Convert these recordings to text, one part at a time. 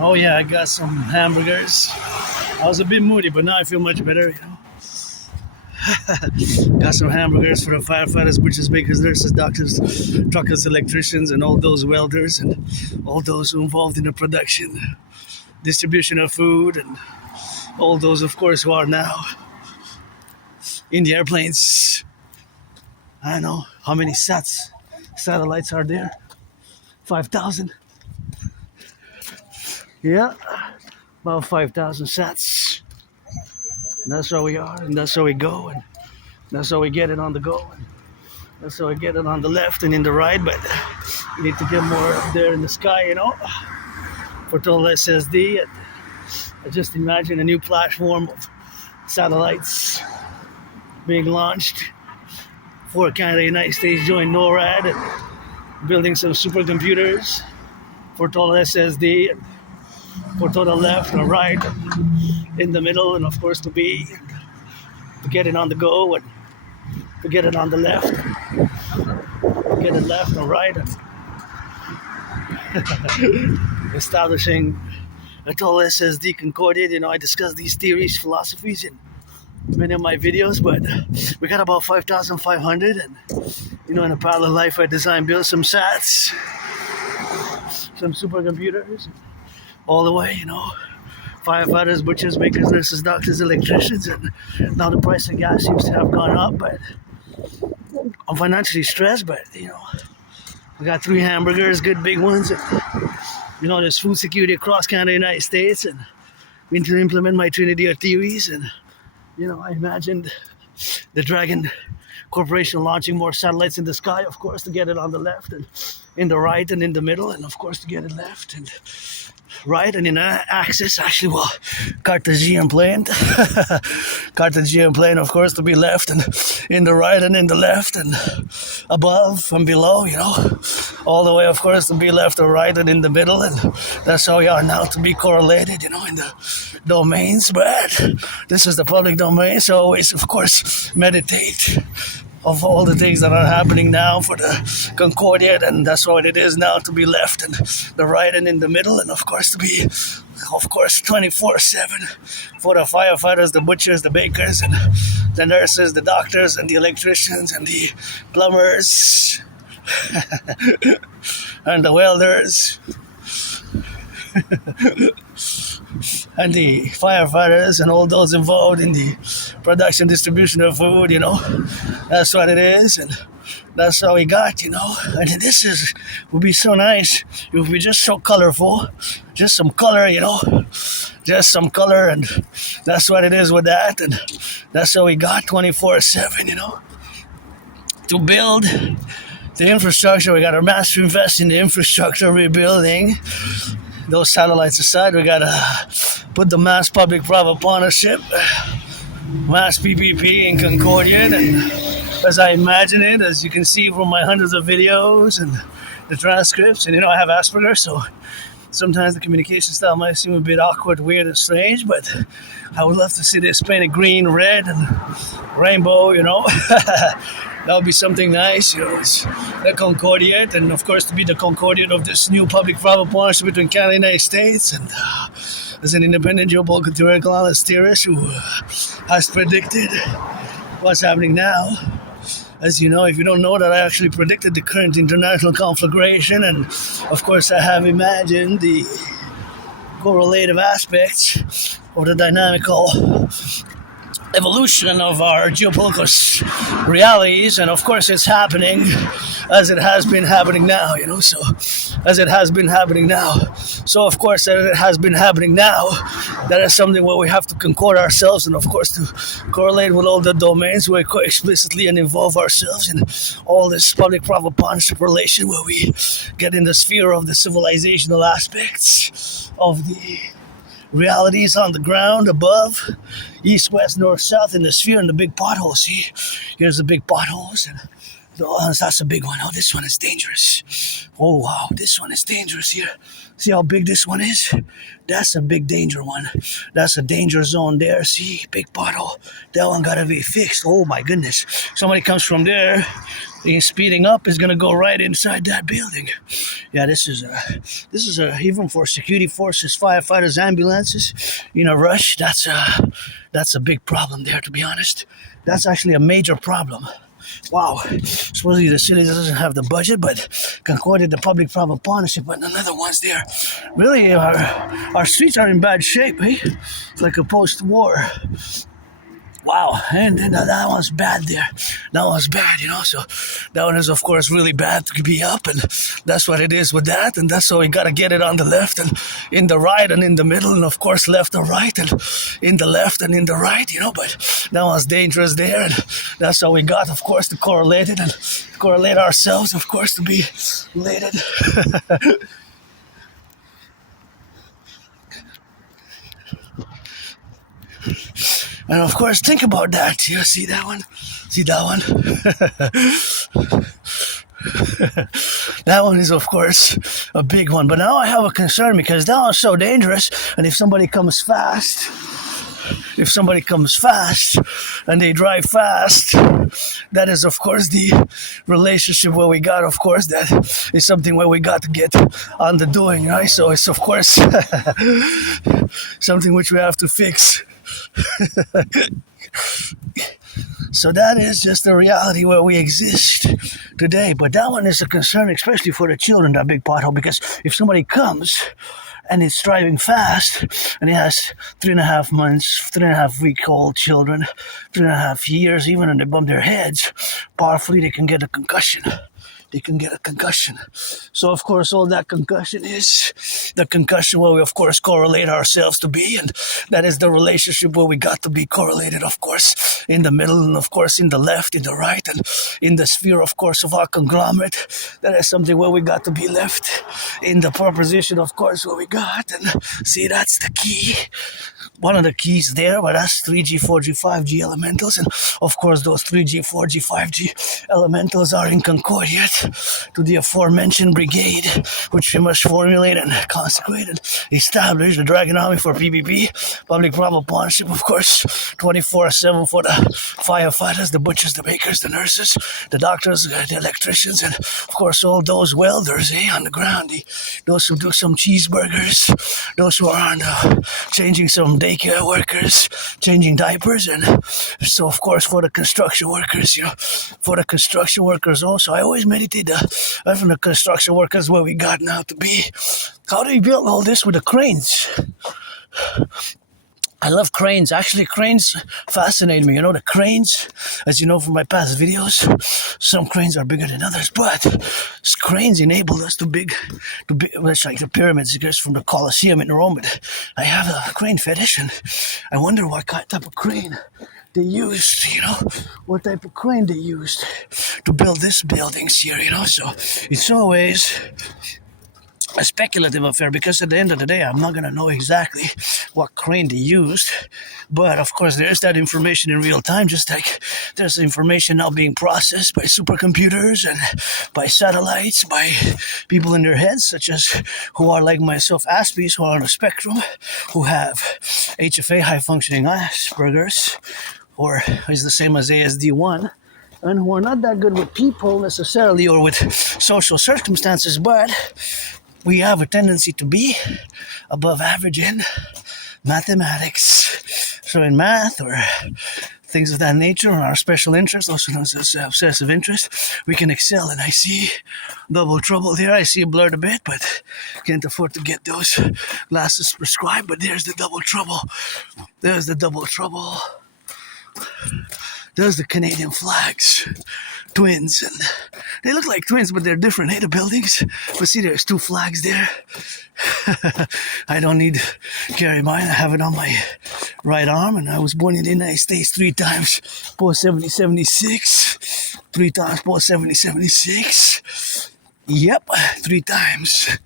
Oh yeah, I got some hamburgers. I was a bit moody, but now I feel much better. Got some hamburgers for the firefighters, butchers, bakers, nurses, doctors, truckers, electricians, and all those welders and all those who involved in the production, distribution of food, and all those, of course, who are now in the airplanes. I don't know how many satellites are there. 5,000. Yeah, about 5,000 sats. And that's how we are, and that's how we go, and that's how we get it on the go, and that's how we get it on the left and in the right. But we need to get more up there in the sky, for total SSD. And I just imagine a new platform of satellites being launched for Canada, United States join NORAD, and building some supercomputers for total SSD, and for total left and right, and in the middle, and of course to get it on the go, and to get it on the left, to get it left and right, and establishing a total SSD concordiate. I discuss these theories, philosophies in many of my videos, but we got about 5,500, and in a parallel life I designed, build some sats, some supercomputers, all the way, firefighters, butchers, bakers, nurses, doctors, electricians, and now the price of gas seems to have gone up, but I'm financially stressed, but, we got 3 hamburgers, good big ones, and, there's food security across Canada, United States, and we need to implement my Trinity of theories, and, I imagined the Dragon Corporation launching more satellites in the sky, of course, to get it on the left, and in the right, and in the middle, and of course to get it left, and right, and in axis, actually, Cartesian plane, of course, to be left, and in the right, and in the left, and above and below, all the way, of course, to be left or right, and in the middle, and that's how we are now, to be correlated, in the domains. But this is the public domain, so always, of course, meditate of all the things that are happening now for the concordiate, and that's what it is now, to be left and the right and in the middle, and of course to be 24/7 for the firefighters, the butchers, the bakers, and the nurses, the doctors, and the electricians, and the plumbers and the welders and the firefighters, and all those involved in the production, distribution of food, that's what it is, and that's how we got, and this would be so nice if we just so colorful, just some color, just some color, and that's what it is with that, and that's how we got 24/7, to build the infrastructure. We got to master invest in the infrastructure, rebuilding those satellites aside. We gotta put the mass public-private partnership, mass PPP in Concordian, and as I imagine it, as you can see from my hundreds of videos and the transcripts, and I have Asperger's, so sometimes the communication style might seem a bit awkward, weird, and strange, but I would love to see this painted green, red, and rainbow, that would be something nice, it's the concordiate, and of course to be the concordiate of this new public-private partnership between Canada and the United States, and as an independent geopolitical theoretical analyst theorist who has predicted what's happening now. As you know, if you don't know that, I actually predicted the current international conflagration, and of course I have imagined the correlative aspects of the dynamical evolution of our geopolitical realities, and of course it's happening as it has been happening now, so as it has been happening now. So of course as it has been happening now, that is something where we have to concord ourselves, and of course to correlate with all the domains where we quite explicitly and involve ourselves in all this public-private partnership relation, where we get in the sphere of the civilizational aspects of the realities on the ground above, east, west, north, south, in the sphere, and the big potholes. See, here's the big potholes, and that's a big one. Oh, this one is dangerous. Oh, wow, this one is dangerous here. See how big this one is? That's a big danger one. That's a danger zone there. See, big pothole. That one gotta be fixed. Oh my goodness. Somebody comes from there, He's speeding up. Is gonna go right inside that building. Yeah, this is even for security forces, firefighters, ambulances in a rush. That's a big problem there. To be honest, that's actually a major problem. Wow. Supposedly the city doesn't have the budget, but concorded the public-private partnership, but another one's there. Really, our streets are in bad shape, eh? It's like a post-war. Wow, and that one's bad there. That one's bad, so that one is, of course, really bad to be up, and that's what it is with that, and that's why we gotta get it on the left and in the right and in the middle, and of course left and right and in the left and in the right, but that one's dangerous there, and that's how we got, of course, to correlate it and correlate ourselves, of course, to be related. And of course, think about that. You see that one? See that one? That one is, of course, a big one. But now I have a concern because that one's so dangerous. And if somebody comes fast and they drive fast, that is, of course, the relationship where we got, of course, that is something where we got to get on the doing, right? So it's, of course, something which we have to fix. So that is just the reality where we exist today. But that one is a concern, especially for the children, that big pothole, because if somebody comes and it's driving fast and it has 3.5 months, 3.5-week-old children, 3.5 years, even when they bump their heads, powerfully they can get a concussion. So, of course, all that concussion is the concussion where we, of course, correlate ourselves to be, and that is the relationship where we got to be correlated, of course, in the middle, and, of course, in the left, in the right, and in the sphere, of course, of our conglomerate. That is something where we got to be left in the proposition, of course, where we got, and see, that's the key. One of the keys there, but that's 3G, 4G, 5G elementals, and of course those 3G, 4G, 5G elementals are in concordiate to the aforementioned brigade, which we must formulate and consecrate and establish the Dragon Army for PPP, public-private partnership, of course, 24/7 for the firefighters, the butchers, the bakers, the nurses, the doctors, the electricians, and of course all those welders on the ground, those who do some cheeseburgers, those who are on changing some daycare workers, changing diapers, and so of course for the construction workers, also. I always meditate from the construction workers where we got now to be. How do you build all this with the cranes? I love cranes. Actually, cranes fascinate me. The cranes, as you know from my past videos, some cranes are bigger than others, but cranes enable us to build, it's like the pyramids, because from the Colosseum in Rome. But I have a crane fetish, and I wonder what type of crane they used, what type of crane they used to build these buildings here, So it's always a speculative affair, because at the end of the day, I'm not going to know exactly what crane they used. But of course, there's that information in real time, just like there's information now being processed by supercomputers and by satellites, by people in their heads, such as who are like myself, Aspies, who are on the spectrum, who have HFA, high-functioning Asperger's, or is the same as ASD1, and who are not that good with people necessarily or with social circumstances, but we have a tendency to be above average in mathematics. So in math or things of that nature, or our special interest, also known as obsessive interest, we can excel. And I see double trouble there. I see it blurred a bit, but can't afford to get those glasses prescribed. But there's the double trouble. There's the double trouble. There's the Canadian flags. Twins, and they look like twins, but they're different, the buildings. But see, there's 2 flags there. I don't need to carry mine. I have it on my right arm, and I was born in the United States 3 times post 70-76. 3 times post 70-76. Yep, 3 times.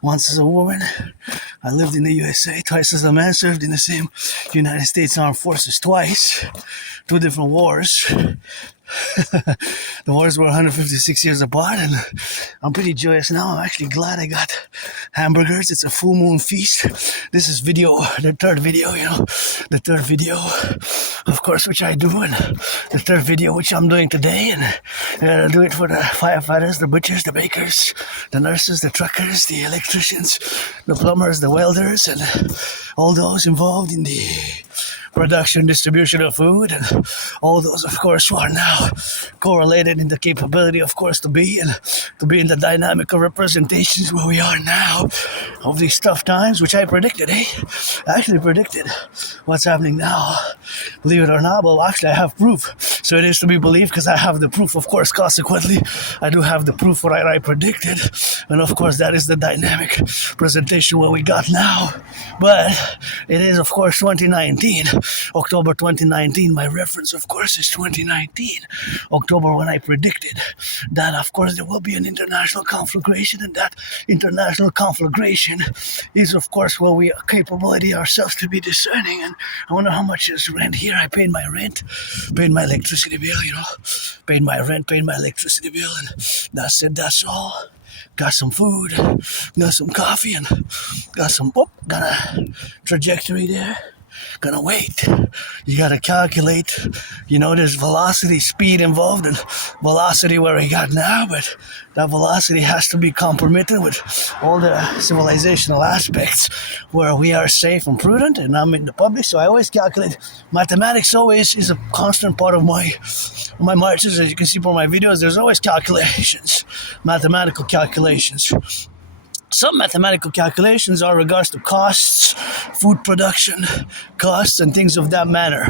Once as a woman, I lived in the USA. Twice as a man, served in the same United States Armed Forces twice. 2 different wars. The wars were 156 years apart, and I'm pretty joyous now. I'm actually glad I got hamburgers. It's a full moon feast. This is the third video, of course, which I do, and the third video which I'm doing today, and I do it for the firefighters, the butchers, the bakers, the nurses, the truckers, the electricians, the plumbers, the welders, and all those involved in the production, distribution of food, and all those, of course, who are now correlated in the capability, of course, to be in the dynamic of representations where we are now of these tough times, which I predicted, I actually predicted what's happening now. Believe it or not, but actually I have proof. So it is to be believed because I have the proof, of course. Consequently, I do have the proof what I predicted. And of course, that is the dynamic presentation what we got now. But it is, of course, 2019. October 2019, my reference, of course, is 2019. October, when I predicted that, of course, there will be an international conflagration, and that international conflagration is, of course, where we are capability ourselves to be discerning. And I wonder how much is rent here. I paid my rent, paid my electricity bill, paid my rent, paid my electricity bill, and that's it, that's all. Got some food, got some coffee, and got a trajectory there. Gonna wait. You gotta calculate, there's velocity, speed involved, and velocity where we got now, but that velocity has to be compromitted with all the civilizational aspects where we are safe and prudent, and I'm in the public, so I always calculate. Mathematics always is a constant part of my marches. As you can see from my videos, there's always calculations, mathematical calculations. Some mathematical calculations are regards to costs, food production costs, and things of that manner,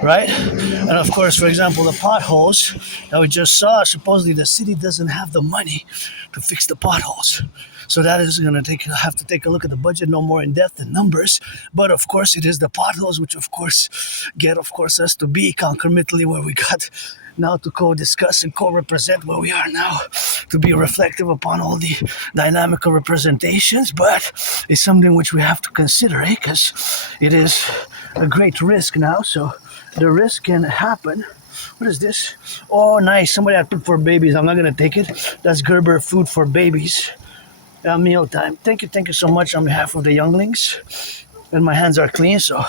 right? And of course, for example, the potholes that we just saw, supposedly the city doesn't have the money to fix the potholes. So that is going to have to take a look at the budget, no more in depth than numbers. But of course, it is the potholes which, of course, get, of course, us to be concomitantly where we got now to co-discuss and co-represent where we are now, to be reflective upon all the dynamical representations. But it's something which we have to consider, because it is a great risk now. So the risk can happen. What is this? Oh, nice. Somebody had food for babies. I'm not going to take it. That's Gerber food for babies. Meal time. Thank you so much on behalf of the younglings. And my hands are clean, so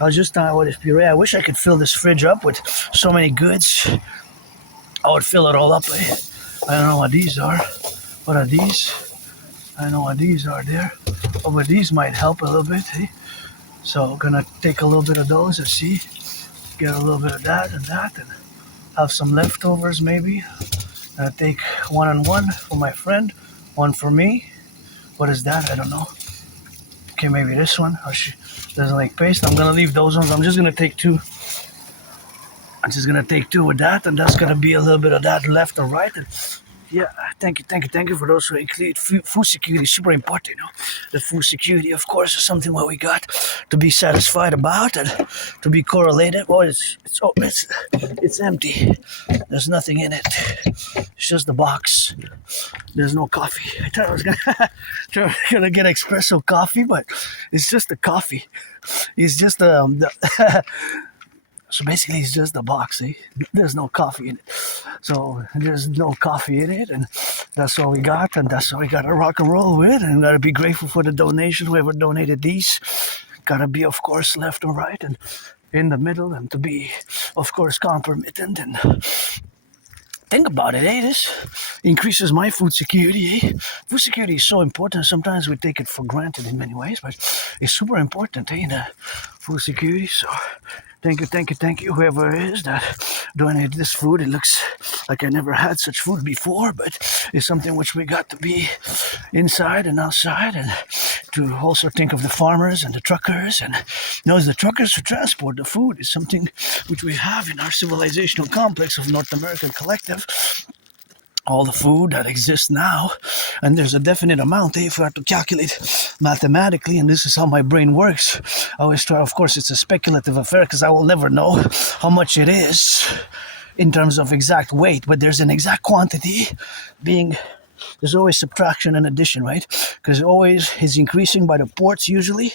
I was just talking about this puree. I wish I could fill this fridge up with so many goods. I would fill it all up. I don't know what these are. What are these? I don't know what these are there. Oh, but these might help a little bit. So I'm gonna take a little bit of those and see. Get a little bit of that, and have some leftovers maybe. Take one and one for my friend. One for me. What is that? I don't know. Okay, maybe this one. Oh, she doesn't like paste. I'm gonna leave those ones. I'm just gonna take two. I'm just gonna take two with that, and that's gonna be a little bit of that left and right. And yeah, thank you for those who include food security. Super important, The food security, of course, is something where we got to be satisfied about and to be correlated. Oh, it's empty. There's nothing in it. It's just the box. There's no coffee. I thought I was gonna get espresso coffee, but it's just the coffee. It's just So basically, it's just the box. There's no coffee in it. So there's no coffee in it, and that's all we got, and that's all we got to rock and roll with. And gotta be grateful for the donations, whoever donated these. Gotta be, of course, left and right, and in the middle, and to be, of course, compromitted. And think about it, This increases my food security, Food security is so important. Sometimes we take it for granted in many ways, but it's super important, The food security. So thank you, whoever it is that donated this food. It looks like I never had such food before, but it's something which we got to be inside and outside, and to also think of the farmers and the truckers, and the truckers who transport the food is something which we have in our civilizational complex of North American Collective. All the food that exists now, and there's a definite amount. If we have to calculate mathematically, and this is how my brain works, I always try. Of course, it's a speculative affair because I will never know how much it is in terms of exact weight, but there's an exact quantity being There's always subtraction and addition, right? Because always is increasing by the ports usually,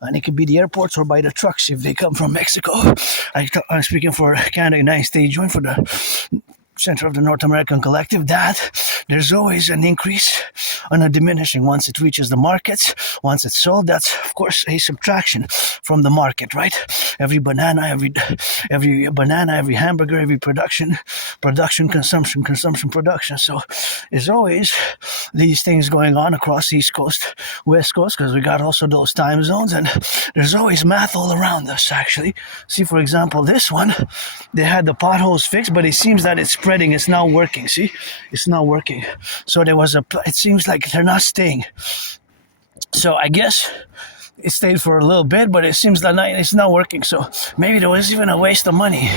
and it could be the airports or by the trucks if they come from Mexico. I'm speaking for Canada, United States, joint for the center of the North American Collective, that there's always an increase and a diminishing once it reaches the markets. Once it's sold, that's of course a subtraction from the market, right? Every banana, every hamburger, every production, consumption, production. So there's always these things going on across East Coast, West Coast, because we got also those time zones, and there's always math all around us actually. See, for example, this one, they had the potholes fixed, but it seems that it's spreading. It's not working. See, it's not working. So it seems like they're not staying. So I guess it stayed for a little bit, but it seems that it's not working. So maybe there was even a waste of money.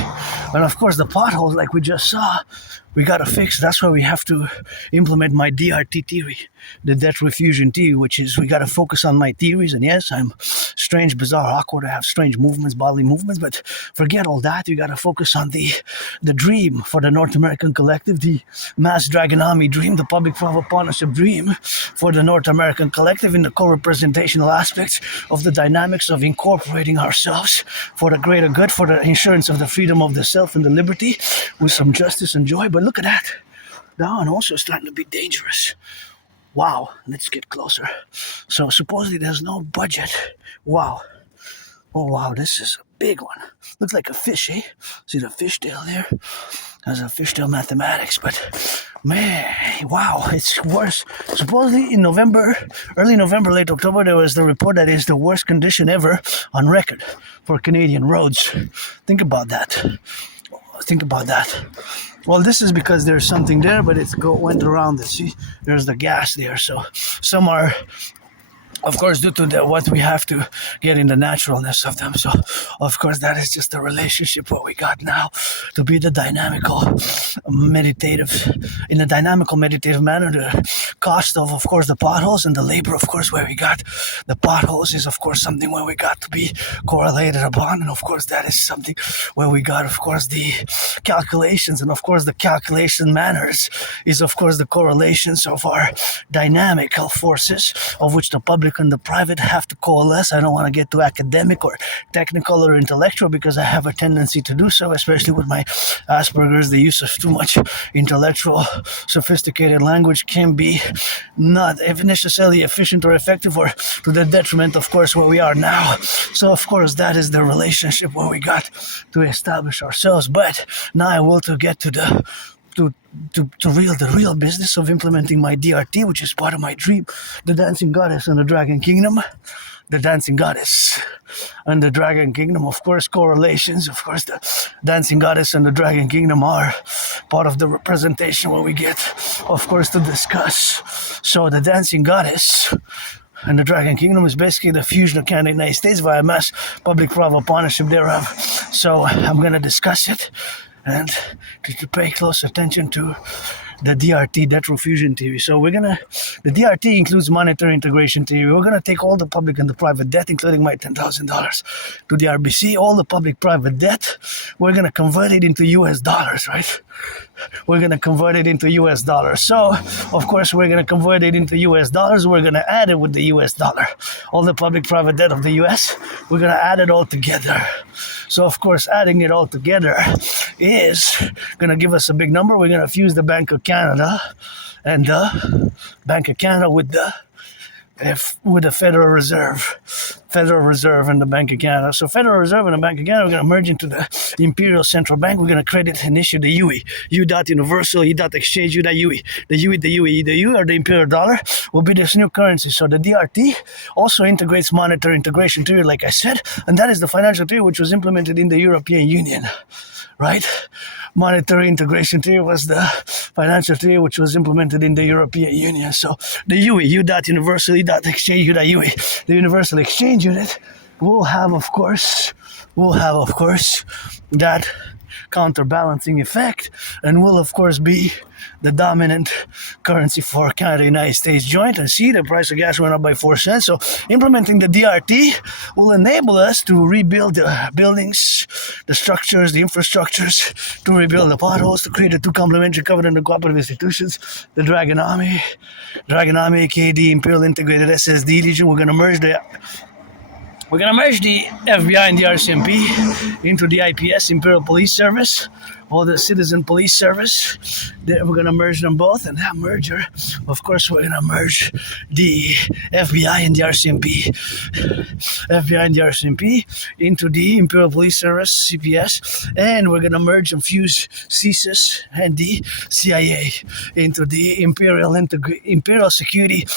But of course, the potholes, like we just saw, we got to fix. That's why we have to implement my DRT theory, the debt refusion theory, which is we got to focus on my theories. And yes, I'm strange, bizarre, awkward. I have strange movements, bodily movements, but forget all that. You got to focus on the dream for the North American Collective, the mass dragon army dream, the public-private partnership dream for the North American Collective in the co-representational aspects of the dynamics of incorporating ourselves for the greater good, for the insurance of the freedom of the self and the liberty with some justice and joy. But look at that. That one also is starting to be dangerous. Wow, let's get closer. So supposedly there's no budget. Wow. Oh wow, this is a big one. Looks like a fish, eh? See the fishtail there? That's a fishtail mathematics, but man, wow, it's worse. Supposedly in November, early November, late October, there was the report that is the worst condition ever on record for Canadian roads. Think about that. Think about that. Well, this is because there's something there, but it went around it. See, there's the gas there. So some are, of course, due to what we have to get in the naturalness of them. So, of course, that is just the relationship what we got now to be the dynamical, meditative, in a dynamical, meditative manner. The cost of course, the potholes and the labor, of course, where we got the potholes is, of course, something where we got to be correlated upon. And, of course, that is something where we got, of course, the calculations. And, of course, the calculation manners is, of course, the correlations of our dynamical forces, of which the public and the private have to coalesce. I don't want to get too academic or technical or intellectual because I have a tendency to do so, especially with my Asperger's. The use of too much intellectual, sophisticated language can be not necessarily efficient or effective, or to the detriment, of course, where we are now. So, of course, that is the relationship where we got to establish ourselves. But now I will to get to the real business of implementing my DRT, which is part of my dream, the dancing goddess and the dragon kingdom. The dancing goddess and the dragon kingdom, of course, correlations. Of course, the dancing goddess and the dragon kingdom are part of the representation where we get, of course, to discuss. So the dancing goddess and the Dragon Kingdom is basically the fusion of Canada and the United States via mass public-private partnership thereof. So I'm going to discuss it and to pay close attention to the DRT, debt refusion theory. So the DRT includes monetary integration theory. We're going to take all the public and the private debt, including my $10,000 to the RBC, all the public-private debt. We're going to convert it into US dollars, right? We're going to convert it into US dollars. So, of course, we're going to convert it into US dollars. We're going to add it with the US dollar. All the public-private debt of the US, we're going to add it all together. So, of course, adding it all together is going to give us a big number. We're going to fuse the Bank of Canada and the Bank of Canada with the Federal Reserve and the Bank of Canada. So Federal Reserve and the Bank of Canada are going to merge into the Imperial Central Bank. We're going to credit and issue the UE, U.Universal, U.Exchange, U.UE. The UE or the Imperial dollar will be this new currency. So the DRT also integrates monetary integration theory, like I said, and that is the financial theory which was implemented in the European Union, right? Monetary integration theory was the financial theory which was implemented in the European Union. So the UE, U.Universal, U.Exchange, U.UE, the Universal Exchange Unit will have, of course, that counterbalancing effect, and will of course be the dominant currency for Canada, United States joint. And see, the price of gas went up by 4 cents. So implementing the DRT will enable us to rebuild the buildings, the structures, the infrastructures, to rebuild the potholes, to create the two complementary covenant and cooperative institutions, the Dragon Army, aka the Imperial Integrated SSD Legion. We're gonna merge the FBI and the RCMP into the IPS, Imperial Police Service, or the Citizen Police Service. We're going to merge them both, and that merger, of course, we're going to merge the FBI and the RCMP into the Imperial Police Service, CPS, and we're going to merge and fuse CSIS and the CIA into the Imperial Security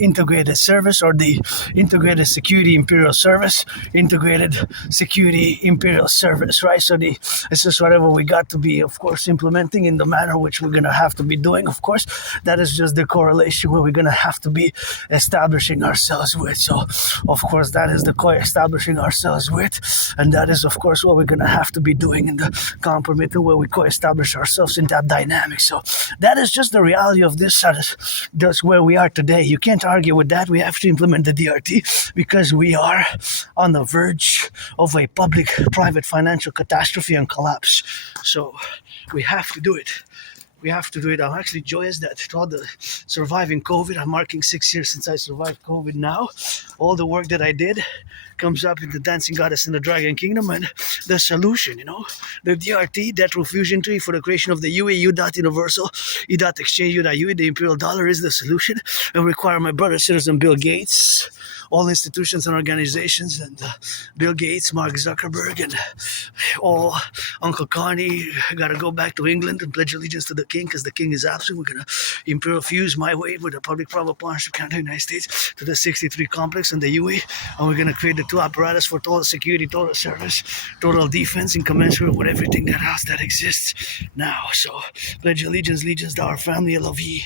Integrated Service, or the Integrated Security Imperial Service, Integrated Security Imperial Service, right? So this is whatever we got to be, of course, implementing in the manner which we're going to have to be doing, of course. That is just the correlation where we're going to have to be establishing ourselves with. So, of course, that is the co-establishing ourselves with, and that is, of course, what we're going to have to be doing in the compromise where we co-establish ourselves in that dynamic. So that is just the reality of this. That's where we are today. You can't argue with that. We have to implement the DRT because we are on the verge of a public-private financial catastrophe and collapse. So we have to do it. I'm actually joyous that throughout the surviving COVID, I'm marking 6 years since I survived COVID now. All the work that I did comes up in the Dancing Goddess in the Dragon Kingdom, and the solution, the DRT, debt refusion tree for the creation of the UE, U.Universal, E.Exchange, U.UE, the Imperial Dollar is the solution, and require my brother citizen Bill Gates, all institutions and organizations, and Bill Gates, Mark Zuckerberg, and all Uncle Carney got to go back to England and pledge allegiance to the king, because the king is absent. We're going to imperial fuse my way with the public-private partnership of Canada, United States, to the 63 complex and the UE, and we're going to create the two apparatus for total security, total service, total defense, in commensurate with everything that else that exists now. So pledge allegiance to our family, I love ye.